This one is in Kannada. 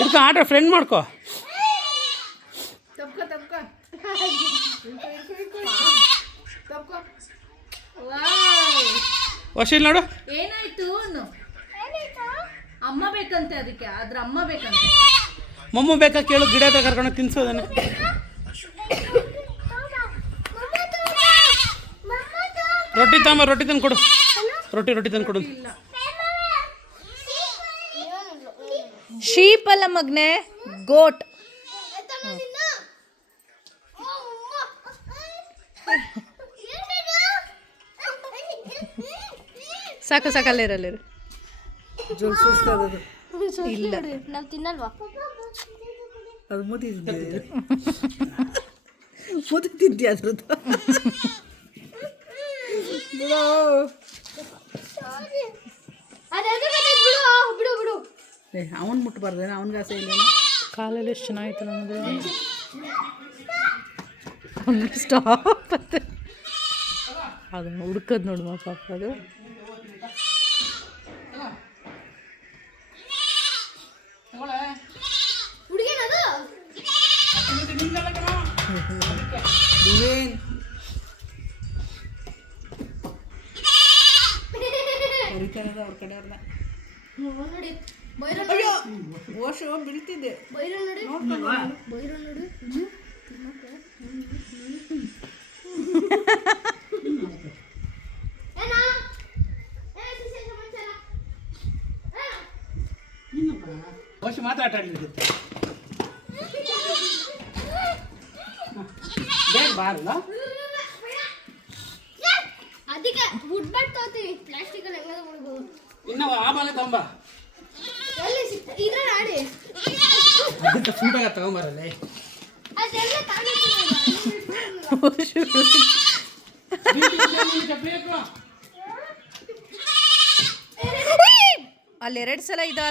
ಇದಕ್ಕೆ ಆಟ ಫ್ರೆಂಡ್ ಮಾಡ್ಕೋ. ವಶೀಲ್ ನೋಡು ಏನಾಯ್ತು. ಅಮ್ಮ ಬೇಕಂತೆ, ಅದಕ್ಕೆ ಅದ್ರ ಅಮ್ಮ ಬೇಕಂತೆ. ಮಮ್ಮು ಬೇಕಾ ಕೇಳು, ಗಿಡ ಹತ್ರ ಕರ್ಕೊಂಡು ತಿನ್ಸೋದನ್ನ. ರೊಟ್ಟಿ ತಾಂಬ, ರೊಟ್ಟಿ ತಂದು ಕೊಡು. ರೊಟ್ಟಿ ತಂದು ಕೊಡು. ಶೀಪ್ ಅಲ್ಲ ಮಗ್ನೆ, ಗೋಟ್. ಸಾಕು ಸಾಕಲ್ಲಿರಲ್ಲಿರು. ಇಲ್ಲ ನಾವು ತಿನ್ನಲ್ವಾ? ಅದು ಮುದಿ ತಿಂತೀಯ ಅದ್ರದ್ದು. ಬಿಡು. ಅವನು ಮುಟ್ಬಾರ್ದೇನ, ಅವನಿಗೆ ಆಸೆ ಇಲ್ಲ. ಕಾಲಲ್ಲಿ ಎಷ್ಟು ಚೆನ್ನಾಗಿತ್ತು ನಮಗೆ. ಸ್ಟಾಪ್ ಅದನ್ನು ಹುಡ್ಕದ್ ನೋಡು ಪಾಪ ಅದು. ಅವ್ರ ಕಡೆ ಅವ್ರನ್ನ ಓಶೋ ಬೀಳ್ತಿದ್ದೆ. ವಶಿ ಮಾತ್ರ ಆಟ ಆಡಲಿಕ್ಕೆ ಬೇಗ ಬಾರಲ್ಲ. ಅದಕ್ಕೆ ವುಡ್ ಬ್ಯಾಟ್ ತಗೋತೀವಿ, ಪ್ಲಾಸ್ಟಿಕ್ ಅಲ್ಲಿ ಹೆಂಗಾದ್ರೂ ಮಾಡ್ಬೋದು. ಇನ್ನು ಆ ಬಾಲೆ ತಗೊಂಬ, ಎಲ್ಲಿ ಇದ್ರಲ್ಲಿ ಆಡಿ. ಅದಕ್ಕೆ ಸೂಟಾಗ ತಗೊಂಬರಲ್ಲ. ಅದೆಲ್ಲ ತಾನೇ ಅಲ್ಲಿ 2 ಸಲ ಇದಾವೆ.